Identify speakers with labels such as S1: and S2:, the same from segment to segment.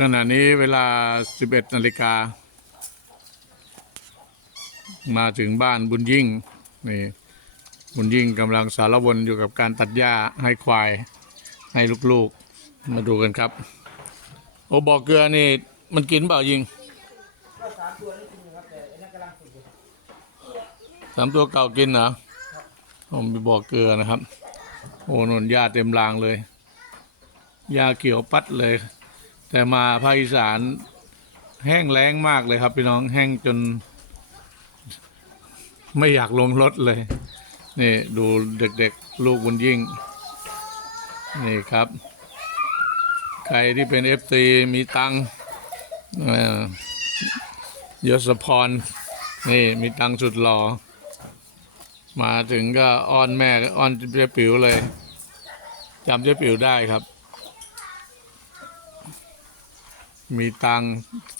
S1: ขณะนี้เวลา 11นาฬิกา มาถึงบ้านบุญยิ่ง นี่ บุญยิ่งกำลังสารวนอยู่กับการตัดหญ้าให้ควาย ให้ลูกๆ มาดูกันครับ โอ้บอกเกลือนี่ มันกินเปล่ายิง
S2: สามตัวนี่กินครับแต่กำลังฝึกอยู่
S1: สามตัวเก่ากินเหรอผมไปบอกเกลือนะครับ โอ้นนหญ้าเต็มรางเลยหญ้าเขียวปัดเลย แต่มาภาคอีสานแห้งแล้งมากเลยครับ พี่น้องแห้งจน ไม่อยากลงรถเลย นี่ดูเด็กๆ ลูกบุญยิ่ง นี่ครับ ใครที่เป็นเอฟซีมีตังยศพร นี่มีตังสุดหล่อมาถึงก็อ้อนแม่อ้อนเจ๊ปิ๋วเลยจำเจ๊ปิ๋วได้ครับ มีตัง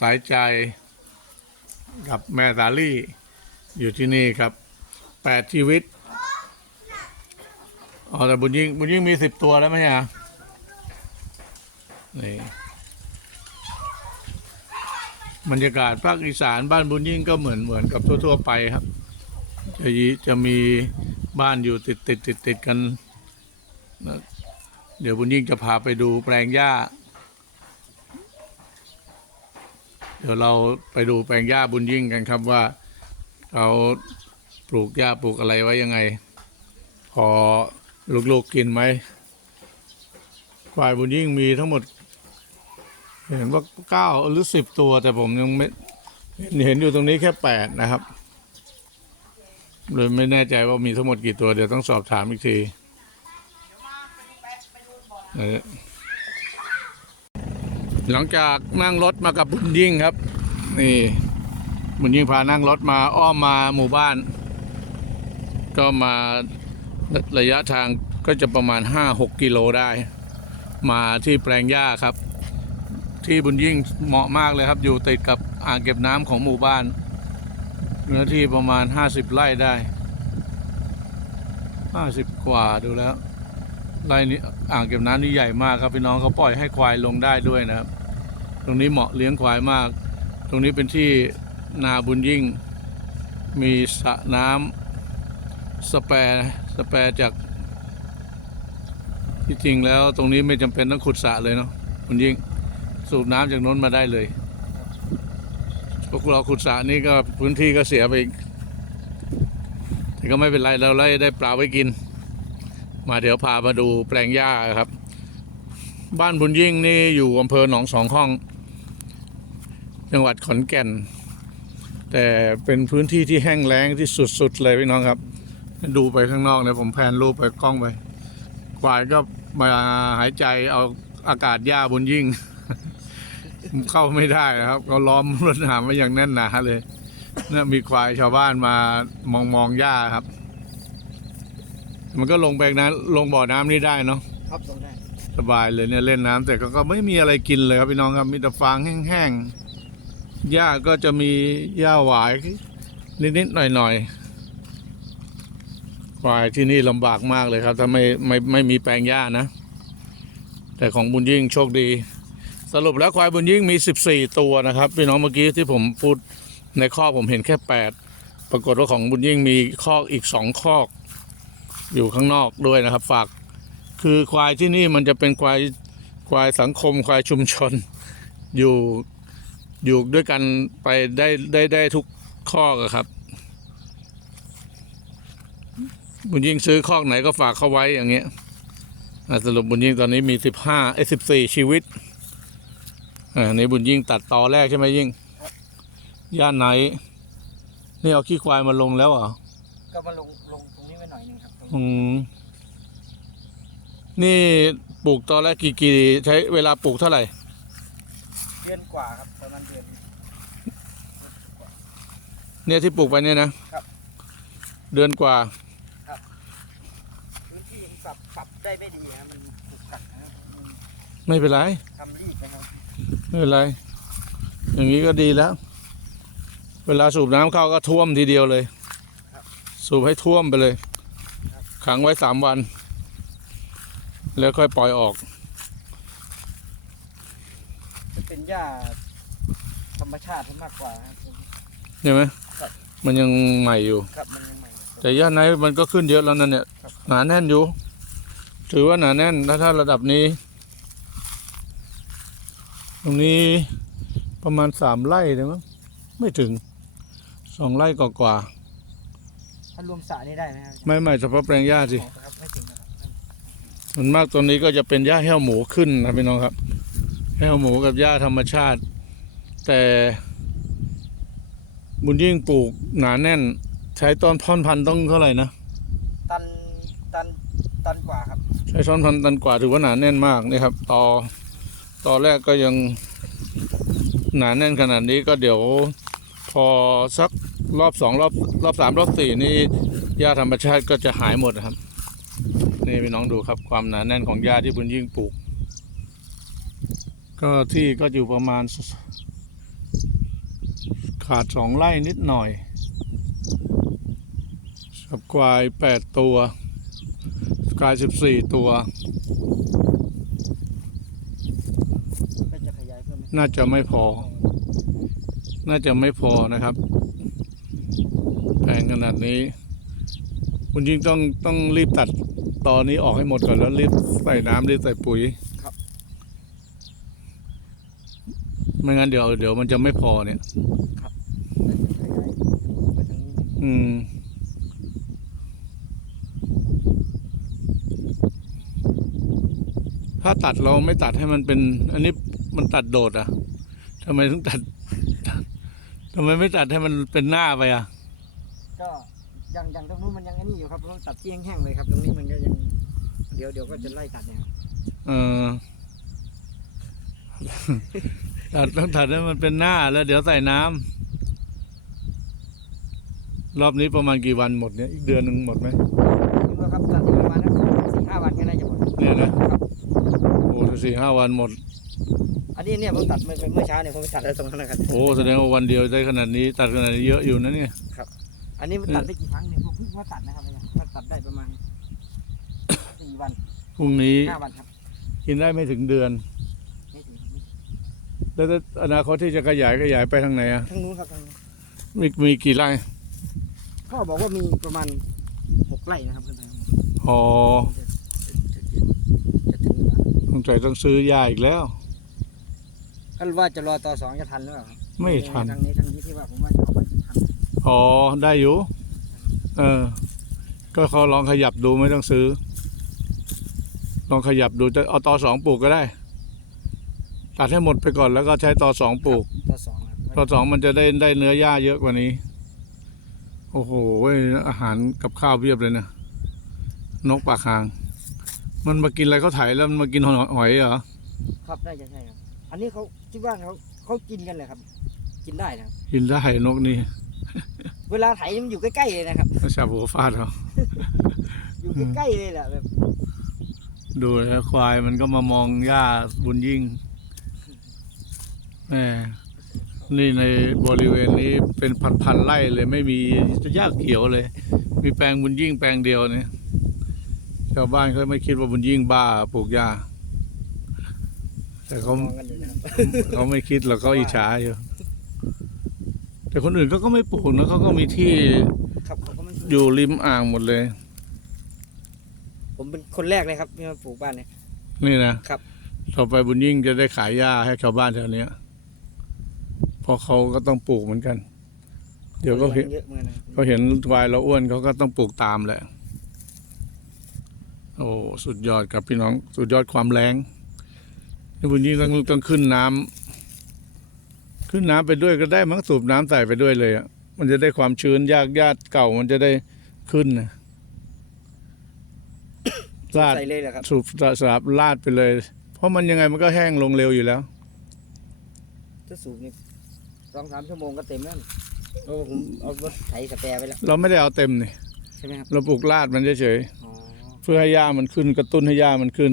S1: สายใจ กับแม่สาลี่ อยู่ที่นี่ครับแปดชีวิตอ๋อแต่บุญยิ่งบุญยิ่งมีสิบตัวแล้วไหมเนี่ยนี่บรรยากาศภาคอีสานบ้านบุญยิ่งก็เหมือนเหมือนกับทั่ว ๆ ไปครับ จะจะมีบ้านอยู่ติดติดติดติดกัน เดี๋ยวบุญยิ่งจะพาไปดูแปลงหญ้า เดี๋ยวเราไปดูแปลงหญ้าบุญยิ่งกันครับว่าเขาปลูกหญ้าปลูกอะไรไว้ยังไง พอลูกๆกินไหมควายบุญยิ่งมีทั้งหมด เห็นว่าเก้าหรือสิบตัว แต่ผมยังไม่เห็นอยู่ตรงนี้แค่แปดนะครับเลยไม่แน่ใจว่ามีทั้งหมดกี่ตัว เดี๋ยวต้องสอบถามอีกทีเออ หลังจากนั่งรถมากับบุญยิ่งครับ นี่บุญยิ่งพานั่งรถมาอ้อมมาหมู่บ้าน ก็มาระยะทางก็จะประมาณ 5-6 กิโลได้ มาที่แปลงหญ้าครับ ที่บุญยิ่งเหมาะมากเลยครับ อยู่ติดกับอ่างเก็บน้ำของหมู่บ้าน เนื้อที่ประมาณห้าสิบไร่ได้ห้าสิบกว่าดูแล้วไร่นี้อ่างเก็บน้ำนี่ใหญ่มากครับพี่น้องเขาปล่อยให้ควายลงได้ด้วยนะครับ ตรงนี้เหมาะเลี้ยงควายมาก ตรงนี้เป็นที่นาบุญยิ่ง มีสระน้ำสแปรสแปรจาก ที่จริงแล้วตรงนี้ไม่จำเป็นต้องขุดสระเลยเนาะบุญยิ่งสูบน้ำจากน้นมาได้เลยพวกเราขุดสระนี่ก็พื้นที่ก็เสียไปอีกแต่ก็ไม่เป็นไรเราได้ได้ปลาไว้กิน มาเดี๋ยวพามาดูแปลงหญ้าครับ บ้านบุญยิ่งนี่อยู่อำเภอหนองสองห้อง จังหวัดขอนแก่น แต่เป็นพื้นที่ที่แห้งแล้งที่สุดๆเลยพี่น้องครับ ดูไปข้างนอกเนี่ยผมแพนรูปไปกล้องไปควายก็มาหายใจเอาอากาศหญ้าบุญยิ่ง เข้าไม่ได้นะครับก็ล้อมรถหามไว้อย่างแน่นหนาเลยเนี่ยมีควายชาวบ้านมามองมองหญ้าครับ มันก็ลงไปนั้นลงบ่อน้ำนี่ได้เนาะ
S2: ครับลงได้
S1: สบายเลยเนี่ยเล่นน้ำแต่ก็ก็ไม่มีอะไรกินเลยครับพี่น้องครับมีแต่ฟางแห้งๆ หญ้าก็จะมีหญ้าหวายนิดๆหน่อยๆควายที่นี่ลำบากมากเลยครับ ถ้าไม่ไม่ไม่มีแปลงหญ้านะ แต่ของบุญยิ่งโชคดี สรุปแล้วควายบุญยิ่งมี 14 ตัวนะครับพี่น้องเมื่อกี้ที่ผมพูดในข้อกผมเห็นแค่ 8 ปรากฏว่าของบุญยิ่งมีคอกอีก2คอก อยู่ข้างนอกด้วยนะครับ ฝากคือควายที่นี่มันจะเป็นควายควายสังคมควายชุมชนอยู่ อยู่ด้วยกันไปได้ได้ได้ทุกคอกอะครับบุญยิ่งซื้อคอกไหนก็ฝากเขาไว้อย่างเงี้ยอะสรุปบุญยิ่งตอนนี้มีสิบห้าไอ้สิบสี่ชีวิตอ่านี่บุญยิ่งตัดต่อแรกใช่ไหมยิ่งย่านไหน นี่เอาขี้ควายมาลงแล้วเหรอ
S2: ก็มาลงลงตรงนี้ไว้หน่อยหนึงครับตรง
S1: อืมนี่ปลูกตอนแรกกี่กี่ใช้เวลาปลูกเท่าไหร่
S2: เดือนกว่าครับประมาณเดือน
S1: เนี่ยที่ปลูกไปเนี่ยนะ
S2: ครับ
S1: เดือนกว่า
S2: พื้นที่ปรับปรับได้ไม่ดีนะมันถูกกัดนะครับมัน
S1: ไม่เป็นไร
S2: ทำรีบนะครับ
S1: ไม่เป็นไร อย่างนี้ก็ดีแล้ว เวลาสูบน้ำเข้าก็ท่วมทีเดียวเลย สูบให้ท่วมไปเลย ขังไว้สามวัน แล้วค่อยปล่อยออก
S2: เป็น หญ้าธรรมชาติมากกว่าครับผม
S1: ใช่ไหม
S2: ครับ
S1: มันยังใหม่อยู่
S2: ครับมันยังใหม่อยู่
S1: แต่ย่าไนท์มันก็ขึ้นเยอะแล้วนั่นเนี่ย
S2: ครับ
S1: หนาแน่นอยู่ ถือว่าหนาแน่นถ้าถ้าระดับนี้ ตรงนี้ประมาณสามไร่เลยมั้งไม่ถึงสองไร่กว่า
S2: ถ้ารวมสระนี่ได้ไหมครับ
S1: ๆไม่ไม่เฉพาะแปลงหญ้าสิ
S2: อ๋อครับไม่ถึงนะครับ
S1: ส่วนมากตัวนี้ก็จะเป็นหญ้าแห้วหมูขึ้นนะพี่น้องครับ แห้วหมูกับหญ้าธรรมชาติ แต่บุญยิ่งปลูกหนาแน่น ใช้ต้นท่อนพันธุ์ต้องเท่าไหร่นะ
S2: ตันตันตันกว่าครับ
S1: ใช้ช้อนพันตันกว่าถือว่าหนาแน่นมากนี่ครับต่อตอนแรกก็ยังหนาแน่นขนาดนี้ก็เดี๋ยวพอสักรอบสองรอบรอบสามรอบสี่นี่หญ้าธรรมชาติก็จะหายหมดนะครับ นี่พี่น้องดูครับความหนาแน่นของหญ้าที่บุญยิ่งปลูก ก็ที่ก็อยู่ประมาณ ขาดสองไร่นิดหน่อยกับควายแปดตัวกลายสิบสี่ตัว
S2: ก็จะขยายเพิ่มไหม
S1: น่าจะไม่พอ น่าจะไม่พอนะครับแพงขนาดนี้ คุณยิ่งต้องต้องรีบตัดตอนนี้ออกให้หมดก่อนแล้วรีบใส่น้ำรีบใส่ปุ๋ย ไม่งั้นเดี๋ยวเดี๋ยวมันจะไม่พอเนี่ย
S2: ก็จะขยายไปทางนี้
S1: อืมถ้าตัดเราไม่ตัดให้มันเป็น อันนี้มันตัดโดดอะทำไมถึงตัดทำไมไม่ตัดให้มันเป็นหน้าไปอะ
S2: ก็ยังยังตรงนู้นมันยังไอ้นี่อยู่ครับเพราะตัดเตี้ยงแห้งเลยครับ ตรงนี้มันก็ยัง เดี๋ยวเดี๋ยวก็จะไล่ตัดเนี่ยครับ
S1: เออ ตัดต้องตัดให้มันเป็นหน้าแล้วเดี๋ยวใส่น้ำรอบนี้ประมาณกี่วันหมดเนี่ยอีกเดือนหนึ่งหมดไหม
S2: ดูแล้วครับตัดอีกประมาณนั้นสี่ห้าวันก็น่าจะหมด
S1: เนี่ยนะโอ้สี่ห้าวันหมด
S2: อันนี้เนี่ยผมตัดเมื่อเมื่อเช้าเนี่ยผมไปตัดแล้วตรงนั้นนะครับ
S1: โอ้แสดงว่าวันเดียวได้ขนาดนี้ ตัดขนาดนี้เยอะอยู่นะเนี่ย
S2: อันนี้มันตัดไปกี่ครั้งเนี่ยผมเพิ่งว่าตัดนะครับเนี่ยมันตัดได้ประมาณสี่วัน
S1: พรุ่งนี้
S2: ห้าวันครับ
S1: กินได้ไม่ถึงเดือน
S2: ไม่ถึง
S1: แล้วถ้าอนาคตที่จะขยายขยายไปทางไหนอะ
S2: ทางนู้นครับทางนู้น
S1: มีมีกี่ไร่
S2: พ่อบอกว่ามีประมาณหกไร่นะครับขึ้นไปข้างบน
S1: อ๋อ
S2: จะถึงหรือเปล่า
S1: สงสัยต้องซื้อยาอีกแล้ว
S2: ก็ว่าจะรอต่อสองจะทันหรือเปล่าครับ
S1: ไม่ทัน
S2: ทางนี้ทางนี้ที่ว่าผมว่าจะเอาไปทัน
S1: อ๋อ ได้อยู่ เออ ก็เขาลองขยับดูไม่ต้องซื้อ ลองขยับดูจะเอาตอสองปลูกก็ได้ ตัดให้หมดไปก่อนแล้วก็ใช้ตอสองปลูก
S2: ต่อสองครับ
S1: ตอสองมันจะได้ได้เนื้อหญ้าเยอะกว่านี้ โอ้โหอาหารกับข้าวเพียบเลยนะนกปากหาง มันมากินอะไรเขาไถแล้วมันมากินหอยหอยเหรอ
S2: ครับน่าจะใช่ครับ อันนี้เขาที่บ้านเขาเขากินกันเลยครับ กินได้นะครับ
S1: กินได้นกนี่
S2: เวลาไถมันอยู่ใกล้ๆเลยนะครับ
S1: ชาบูฟาดเขา
S2: อยู่ใกล้ๆเลยแหละแบบ
S1: ดูแล้วควายมันก็มามองหญ้าบุญยิ่ง แหมนี่ในบริเวณนี้เป็นพันๆไร่เลย ไม่มีหญ้าเขียวเลย มีแปลงบุญยิ่งแปลงเดียวเนี่ยชาวบ้านเขาไม่คิดว่าบุญยิ่งบ้าปลูกหญ้าแต่เขา
S2: มองกันอยู่นะครับ
S1: เขาไม่คิดหรอกเขาอิจฉาอยู่ แต่คนอื่นเขาก็ไม่ปลูกนะเขาก็มีที่
S2: ครับเขาก็ไม่
S1: อยู่ริมอ่างหมดเลย
S2: ผมเป็นคนแรกเลยครับที่มาปลูกบ้านเนี่ย
S1: นี่นะครับ ต่อไปบุญยิ่งจะได้ขายหญ้าให้ชาวบ้านแถวเนี้ย เพราะเขาก็ต้องปลูกเหมือนกัน เดี๋ยวก็เห็น
S2: เยอะเหมือนกันนะ
S1: เขาเห็นวายเราอ้วนเขาก็ต้องปลูกตามแหละ โอ้สุดยอดครับพี่น้อง สุดยอดความแรงนี่บุญยิ่งต้องต้องขึ้นน้ำขึ้นน้ำไปด้วยก็ได้มั้งสูบน้ำใส่ไปด้วยเลยอะมันจะได้ความชื้นยากญาติเก่ามันจะได้ขึ้นนะลาด
S2: ใส่เลยเหรอครับ
S1: สูบสลับลาดไปเลย เพราะมันยังไงมันก็แห้งลงเร็วอยู่แล้ว
S2: ถ้าสูบนี่ สองสามชั่วโมงก็เต็มแล้วโอ้ผมเอารถไถสแปรไปแล้ว
S1: เราไม่ได้เอาเต็มนี่
S2: ใช่ไหมครับ
S1: เราปลูกลาดมันเฉย
S2: อ๋อ
S1: ๆเพื่อให้หญ้ามันขึ้นกระตุ้นให้หญ้ามันขึ้น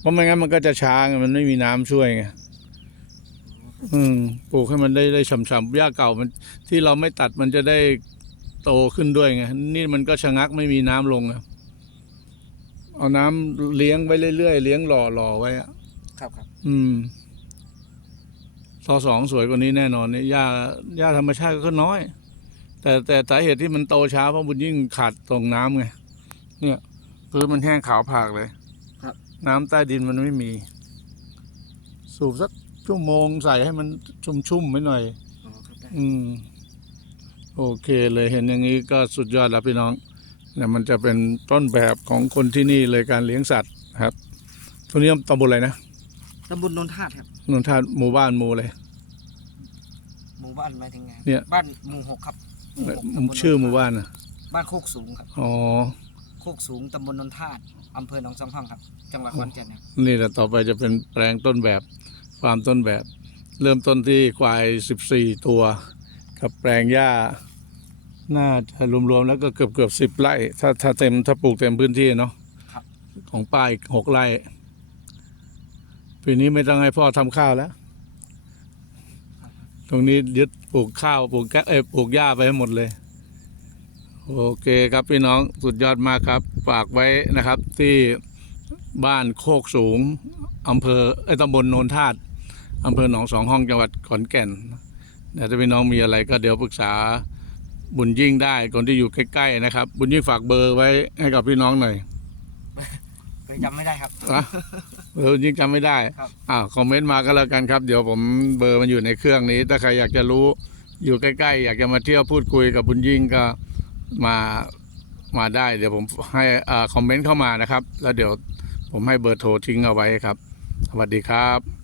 S1: เพราะไม่งั้นมันก็จะช้าไงมันไม่มีน้ำช่วยไงอืมปลูกให้มันได้ได้ฉ่ำๆหญ้าเก่ามัน ที่เราไม่ตัดมันจะได้โตขึ้นด้วยไงนี่มันก็ชะงักไม่มีน้ำลงอะเอาน้ำเลี้ยงไว้เรื่อยๆเลี้ยงหล่อๆไว้อะ
S2: ครับครับ
S1: อืม ซอสองสวยกว่านี้แน่นอนเนี่ยหญ้าหญ้าธรรมชาติก็น้อย แต่แต่สาเหตุที่มันโตช้าเพราะบุญยิ่งขาดตรงน้ำไงเนี่ยพื้นมันแห้งขาวผากเลย
S2: ครับ
S1: น้ำใต้ดินมันไม่มี สูบสักชั่วโมงใส่ให้มันชุ่มๆไว้หน่อย
S2: อ๋อครับได้
S1: อืมโอเคเลยเห็นอย่างนี้ก็สุดยอดแล้วพี่น้องเนี่ยมันจะเป็นต้นแบบของคนที่นี่เลยการเลี้ยงสัตว์ครับทุนี้ตำบลอะไรนะ
S2: ตำบลนนทาตครับ
S1: นนทาหมู่บ้านหมู่อะไร
S2: หมู่บ้านหมายถึงไง
S1: เนี่ย
S2: บ้านหมู่หกครับหมู่หกตำบล
S1: ชื่อหมู่
S2: นนท
S1: บ้านอะ
S2: บ้านโคกสูงครับ
S1: อ๋อ
S2: โคกสูงตำบลนนทาตอำเภอหนองสองห้องครับ จังหวัดขอนแก่นครับ
S1: นี่แหละต่อไปจะเป็นแปลงต้นแบบฟาร์มต้นแบบ เริ่มต้นที่ควายสิบสี่ตัว กับแปลงหญ้า น่าจะรวมๆแล้วก็เกือบเกือบสิบไร่ ถ้าถ้าเต็มถ้าปลูกเต็มพื้นที่เนาะ
S2: ครับ
S1: ของป้าอีกหกไร่ ปีนี้ไม่ต้องให้พ่อทำข้าวแล้ว ตรงนี้ยึดปลูกข้าวปลูกแกะเอ้ยปลูกหญ้าไปให้หมดเลย โอเคครับพี่น้องสุดยอดมากครับ ฝากไว้นะครับที่บ้านโคกสูงอำเภอเอ้ยตำบลโนนธาตุอำเภอหนองสองห้องจังหวัดขอนแก่นเดี๋ยวถ้าพี่น้องมีอะไรก็เดี๋ยวปรึกษาบุญยิ่งได้คนที่อยู่ใกล้ๆนะครับ บุญยิ่งฝากเบอร์ไว้ให้กับพี่น้องหน่อย
S2: เคยจำไม่ได้ครับ
S1: อะเบอร์บุญยิ่งจำไม่ได้
S2: ครับ
S1: อ้าวคอมเมนต์มาก็แล้วกันครับ เดี๋ยวผมเบอร์มันอยู่ในเครื่องนี้ ถ้าใครอยากจะรู้อยู่ใกล้ๆ อยากจะมาเที่ยวพูดคุยกับบุญยิ่งก็มามาได้ เดี๋ยวผมให้อ่าคอมเมนต์เข้ามานะครับ แล้วเดี๋ยวผมให้เบอร์โทรทิ้งเอาไว้ครับสวัสดีครับ